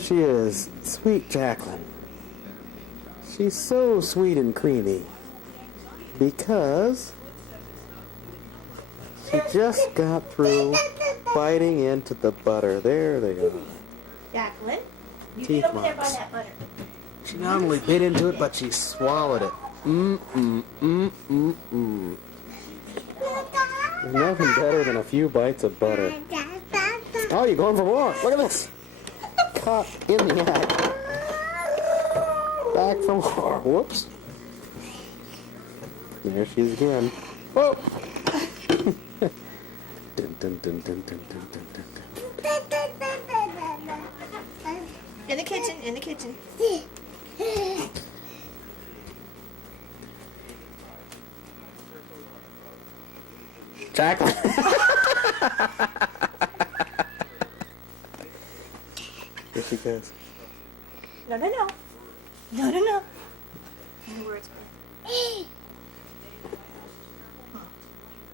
she is, sweet Jacqueline. She's so sweet and creamy because she just got through biting into the butter. There they are. Jacqueline, you Teeth get over there by marks. that butter. She not only bit into it, but she swallowed it. There's nothing better than a few bites of butter. Oh, you're going for more. Look at this. Caught in the act. Back for more. Whoops. There she is again. Whoa. Dun, dun, dun, dun, dun, dun, dun, dun. In the kitchen, in the kitchen. Jacqueline. Here she goes. No, no, no. No, no, no. No words,